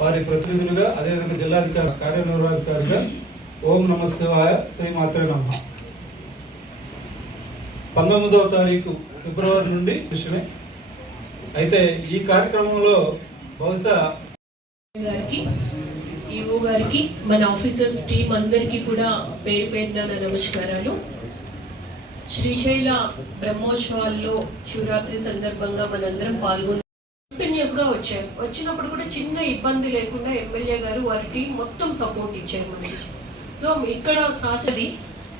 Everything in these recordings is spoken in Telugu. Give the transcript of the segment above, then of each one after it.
వారి ప్రతినిధులుగా అదేవిధంగా జిల్లాధికారి కార్యనిర్వహణాధికారిగా ఓం నమ శివాయ శ్రీ మాత్రే నమ. పంతొమ్మిదవ తారీఖు ఫిబ్రవరి నుండి విషయమే. అయితే ఈ కార్యక్రమంలో బహుశా గారికి ఈఓ గారికి మన ఆఫీసర్స్ టీం అందరికీ కూడా పేరు పేరున నమస్కారాలు. శ్రీశైల బ్రహ్మోత్సవాల్లో శివరాత్రి సందర్భంగా మనందరం పాల్గొని కంటిన్యూస్గా వచ్చారు వచ్చినప్పుడు కూడా చిన్న ఇబ్బంది లేకుండా ఎమ్మెల్యే గారు వారి టీం మొత్తం సపోర్ట్ ఇచ్చారు మనకి. సో ఇక్కడ సాచది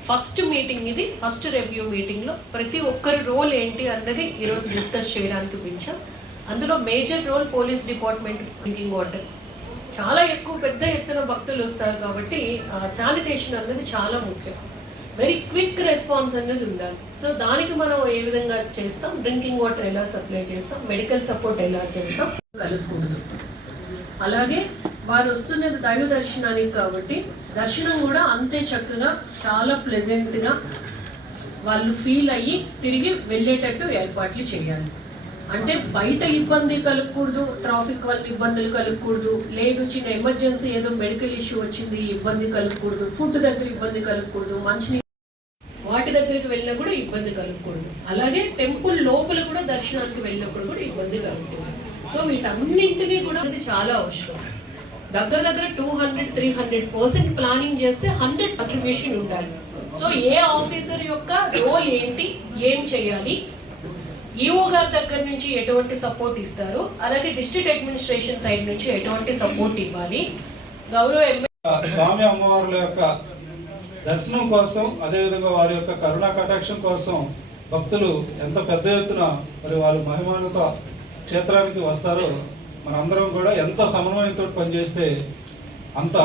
ఫస్ట్ మీటింగ్ ఇది ఫస్ట్ రివ్యూ మీటింగ్లో ప్రతి ఒక్కరి రోల్ ఏంటి అన్నది ఈరోజు డిస్కస్ చేయడానికి పిలిచాం. అందులో major role police department drinking water చాలా ఎక్కువ పెద్ద ఎత్తున భక్తులు వస్తారు కాబట్టి శానిటేషన్ అన్నది చాలా ముఖ్యం. వెరీ క్విక్ రెస్పాన్స్ అనేది ఉండాలి. సో దానికి మనం ఏ విధంగా చేస్తాం? డ్రింకింగ్ వాటర్ ఎలా సప్లై చేస్తాం? మెడికల్ సపోర్ట్ ఎలా చేస్తాం? కలగకూడదు అలాగే వారు వస్తున్నది దైవ దర్శనానికి కాబట్టి దర్శనం కూడా అంతే చక్కగా చాలా ప్లెజెంట్గా వాళ్ళు ఫీల్ అయ్యి తిరిగి వెళ్ళేటట్టు ఏర్పాట్లు చేయాలి. అంటే బయట ఇబ్బంది కలగకూడదు ట్రాఫిక్ వల్ల ఇబ్బందులు కలగకూడదు లేదు చిన్న ఎమర్జెన్సీ ఏదో మెడికల్ ఇష్యూ వచ్చింది ఇబ్బంది కలగకూడదు ఫుడ్ దగ్గర ఇబ్బంది కలగకూడదు మంచినీళ్ళు వాటి దగ్గరికి వెళ్ళినా కూడా ఇబ్బంది కలుగుకూడదు. అలాగే టెంపుల్ లోపల కూడా దర్శనానికి వెళ్ళినప్పుడు కూడా ఇబ్బంది కలుగుతుంది. సో వీటన్నింటినీ కూడా అది చాలా అవసరం. దగ్గర దగ్గర two hundred three hundred percent planning చేస్తే హండ్రెడ్ కంట్రిబ్యూషన్ ఉండాలి. సో ఏ ఆఫీసర్ యొక్క రోల్ ఏంటి ఏం చేయాలి ఈఓ గారి దగ్గర నుంచి ఎటువంటి సపోర్ట్ ఇస్తారు అలాగే డిస్ట్రిక్ట్ అడ్మినిస్ట్రేషన్ సైడ్ నుంచి ఎటువంటి సపోర్ట్ ఇవ్వాలి. గౌరవ ఎమ్మెల్యే స్వామి అమ్మవారుల యొక్క దర్శనం కోసం అదేవిధంగా వారి యొక్క కరుణా కటాక్షం కోసం భక్తులు ఎంత పెద్ద ఎత్తున మరి వాళ్ళు మహిమానుత క్షేత్రానికి వస్తారో మనందరం కూడా ఎంత సమన్వయంతో పనిచేస్తే అంత